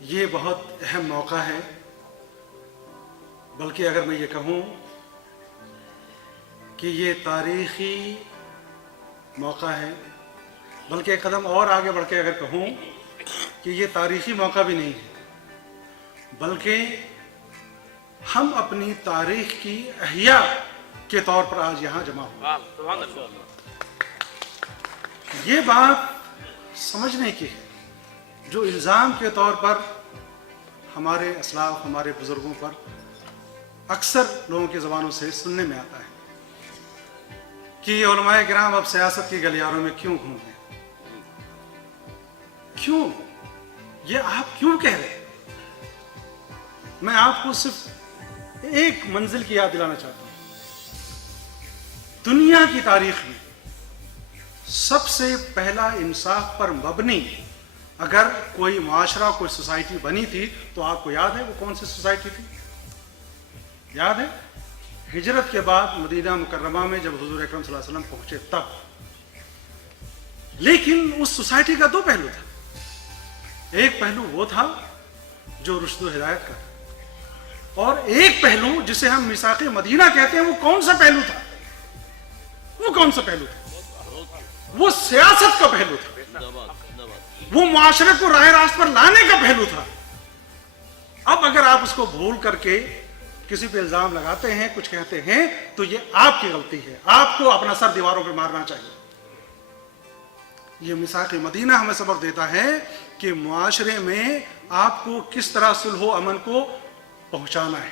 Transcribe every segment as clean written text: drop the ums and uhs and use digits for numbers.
یہ بہت اہم موقع ہے، بلکہ اگر میں یہ کہوں کہ یہ تاریخی موقع ہے، بلکہ ایک قدم اور آگے بڑھ کے اگر کہوں کہ یہ تاریخی موقع بھی نہیں ہے، بلکہ ہم اپنی تاریخ کی احیاء کے طور پر آج یہاں جمع ہوئے۔ یہ بات سمجھنے کی ہے جو الزام کے طور پر ہمارے اسلاف، ہمارے بزرگوں پر اکثر لوگوں کی زبانوں سے سننے میں آتا ہے کہ یہ علماء کرام اب سیاست کی گلیاروں میں کیوں گھوم رہے ہیں؟ کیوں؟ یہ آپ کیوں کہہ رہے ہیں؟ میں آپ کو صرف ایک منزل کی یاد دلانا چاہتا ہوں۔ دنیا کی تاریخ میں سب سے پہلا انصاف پر مبنی اگر کوئی معاشرہ، کوئی سوسائٹی بنی تھی تو آپ کو یاد ہے وہ کون سی سوسائٹی تھی؟ یاد ہے؟ ہجرت کے بعد مدینہ مکرمہ میں جب حضور اکرم صلی اللہ علیہ وسلم پہنچے تب۔ لیکن اس سوسائٹی کا دو پہلو تھا۔ ایک پہلو وہ تھا جو رشد و ہدایت کا تھا، اور ایک پہلو جسے ہم میثاق مدینہ کہتے ہیں، وہ کون سا پہلو تھا؟ وہ کون سا پہلو تھا؟ وہ سیاست کا پہلو تھا، وہ معاشرے کو راہ راست پر لانے کا پہلو تھا۔ اب اگر آپ اس کو بھول کر کے کسی پہ الزام لگاتے ہیں، کچھ کہتے ہیں، تو یہ آپ کی غلطی ہے، آپ کو اپنا سر دیواروں پہ مارنا چاہیے۔ یہ میثاق مدینہ ہمیں سبق دیتا ہے کہ معاشرے میں آپ کو کس طرح صلح و امن کو پہنچانا ہے۔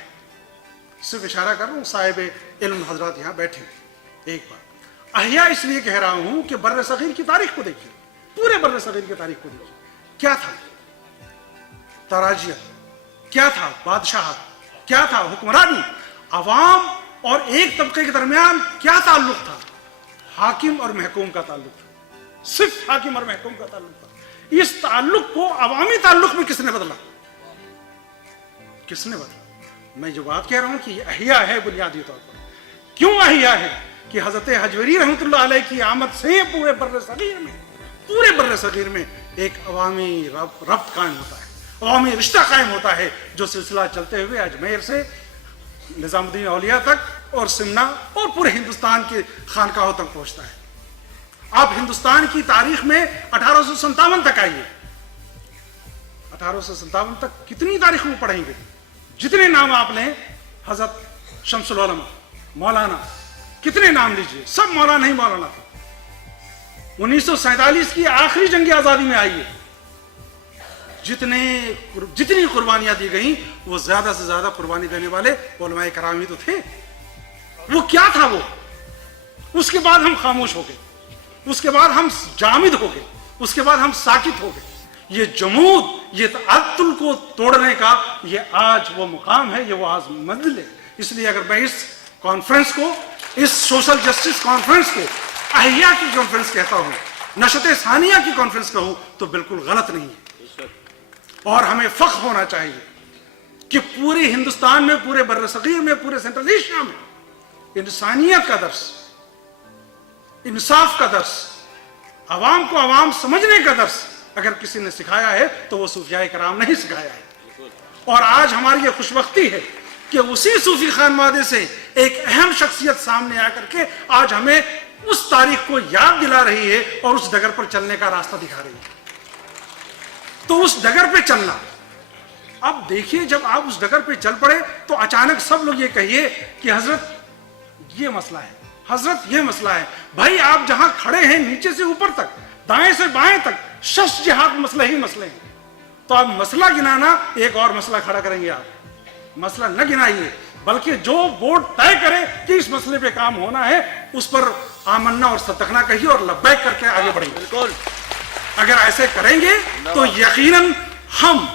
صرف اشارہ کر رہا ہوں، صاحب علم حضرات یہاں بیٹھے ہیں۔ ایک بات احیاء اس لیے کہہ رہا ہوں کہ بر صغیر کی تاریخ کو دیکھیے، پورے بر صغیر کی تاریخ کو دیکھیے، کیا تھا تراجیت، کیا تھا بادشاہت، کیا تھا حکمرانی، عوام اور ایک طبقے کے درمیان کیا تعلق تھا؟ حاکم اور محکوم کا تعلق تھا، صرف حاکم اور محکوم کا تعلق تھا۔ اس تعلق کو عوامی تعلق میں کس نے بدلا؟ کس نے بدلا؟ میں جو بات کہہ رہا ہوں کہ یہ احیاء ہے بنیادی طور پر۔ کیوں احیاء ہے؟ کہ حضرت حجویری رحمۃ اللہ علیہ کی آمد سے پورے بر صغیر میں ایک عوامی ربط قائم ہوتا ہے، عوامی رشتہ قائم ہوتا ہے، جو سلسلہ چلتے ہوئے اجمیر سے نظام الدین اولیاء تک اور سمنا اور پورے ہندوستان کے خانقاہوں تک پہنچتا ہے۔ آپ ہندوستان کی تاریخ میں 1857 تک آئیے، 1857 تک کتنی تاریخ میں پڑھیں گے؟ جتنے نام آپ لیں، حضرت شمس العلماء، مولانا، کتنے نام لیجئے، سب مولانا ہی مولانا تھے۔ 1947 کی آخری جنگ آزادی میں آئیے، جتنی قربانیاں دی گئیں وہ زیادہ سے زیادہ قربانی دینے والے علماء کرام ہی تو تھے۔ وہ کیا تھا؟ وہ اس کے بعد ہم خاموش ہو گئے، اس کے بعد ہم جامد ہو گئے، اس کے بعد ہم ساکت ہو گئے۔ یہ جمود، یہ تعطل کو توڑنے کا یہ آج وہ مقام ہے، یہ وہ آج منزل ہے۔ اس لیے اگر میں اس کانفرنس کو، اس سوشل جسٹس کانفرنس کو احیاء کی کانفرنس کہتا ہوں، نشست ثانیہ کی کانفرنس کہوں، تو بالکل غلط نہیں ہے۔ اور ہمیں فخر ہونا چاہیے کہ پورے ہندوستان میں، پورے بر صغیر میں، پورے سینٹرل ایشیا میں انسانیت کا درس، انصاف کا درس، عوام کو عوام سمجھنے کا درس اگر کسی نے سکھایا ہے تو وہ صوفیاء کرام نے ہی سکھایا ہے۔ اور آج ہماری یہ خوش بختی ہے کہ اسی صوفی خانوادے سے ایک اہم شخصیت سامنے آ کر کے آج ہمیں اس تاریخ کو یاد دلا رہی ہے اور اس ڈگر پر چلنے کا راستہ دکھا رہی ہے۔ تو اس ڈگر پہ چلنا، اب دیکھیے جب آپ اس ڈگر پہ چل پڑے تو اچانک سب لوگ یہ کہیے کہ حضرت یہ مسئلہ ہے، حضرت یہ مسئلہ ہے۔ بھائی آپ جہاں کھڑے ہیں نیچے سے اوپر تک، دائیں سے بائیں تک شش جہات مسئلے ہی مسئلے ہیں۔ تو آپ مسئلہ گنانا، ایک اور مسئلہ کھڑا کریں گے آپ، مسئلہ نہ گنائیے، بلکہ جو بورڈ طے کرے کہ اس مسئلے پہ کام ہونا ہے اس پر آمنا اور صدقنا کہیے اور لبیک کر کے آگے بڑھیں۔ بالکل اگر ایسے کریں گے تو یقیناً ہم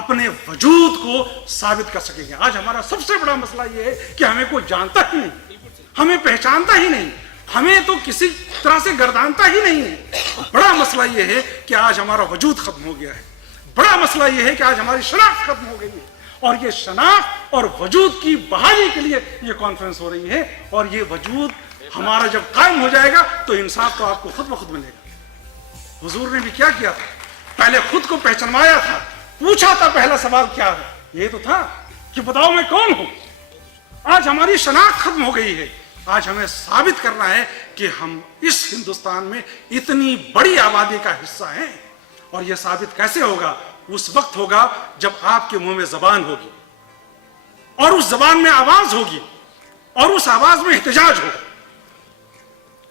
اپنے وجود کو ثابت کر سکیں گے۔ آج ہمارا سب سے بڑا مسئلہ یہ ہے کہ ہمیں کوئی جانتا ہی نہیں، ہمیں پہچانتا ہی نہیں، ہمیں تو کسی طرح سے گردانتا ہی نہیں ہے۔ بڑا مسئلہ یہ ہے کہ آج ہمارا وجود ختم ہو گیا ہے، بڑا مسئلہ یہ ہے کہ آج ہماری شناخت ختم ہو گئی ہے، اور یہ شناخت اور وجود کی بحالی کے لیے یہ کانفرنس ہو رہی ہے۔ اور یہ وجود ہمارا جب قائم ہو جائے گا تو انصاف تو آپ کو خود بخود ملے گا۔ حضور نے بھی کیا کیا تھا؟ پہلے خود کو پہچانوایا تھا، پوچھا تھا پہلا سوال کیا ہے؟ یہ تو تھا کہ بتاؤ میں کون ہوں. آج ہماری شناخت ختم ہو گئی ہے. آج ہمیں ثابت کرنا ہے کہ ہم اس ہندوستان میں اتنی بڑی آبادی کا حصہ ہیں. اور یہ ثابت کیسے ہوگا؟ اس وقت ہوگا جب آپ کے منہ میں زبان ہوگی اور اس زبان میں آواز ہوگی اور اس آواز میں احتجاج ہوگا.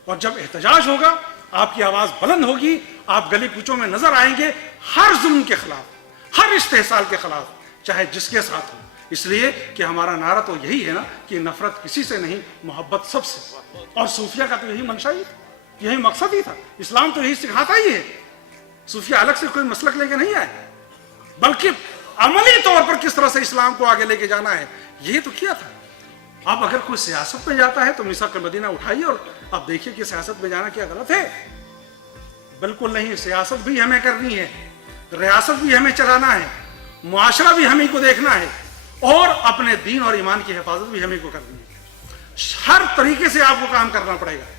اور جب احتجاج ہوگا آپ کی آواز بلند ہوگی, آپ گلی کوچوں میں نظر آئیں گے ہر ظلم کے خلاف, ہر استحصال کے خلاف, چاہے جس کے ساتھ ہو. اس لیے کہ ہمارا نعرہ تو یہی ہے نا کہ نفرت کسی سے نہیں, محبت سب سے. اور صوفیہ کا تو یہی منشا ہی تھا, یہی مقصد ہی تھا. اسلام تو یہی سکھاتا ہی ہے. صوفیہ الگ سے کوئی مسلک لے کے نہیں آئے, بلکہ عملی طور پر کس طرح سے اسلام کو آگے لے کے جانا ہے یہ تو کیا تھا. اب اگر کوئی سیاست میں جاتا ہے تو میثاق المدینہ اٹھائیے اور اب دیکھیے کہ سیاست میں جانا کیا غلط ہے. بالکل نہیں. سیاست بھی ہمیں کرنی ہے, ریاست بھی ہمیں چلانا ہے, معاشرہ بھی ہمیں کو دیکھنا ہے, اور اپنے دین اور ایمان کی حفاظت بھی ہمیں کو کرنی ہے. ہر طریقے سے آپ کو کام کرنا پڑے گا.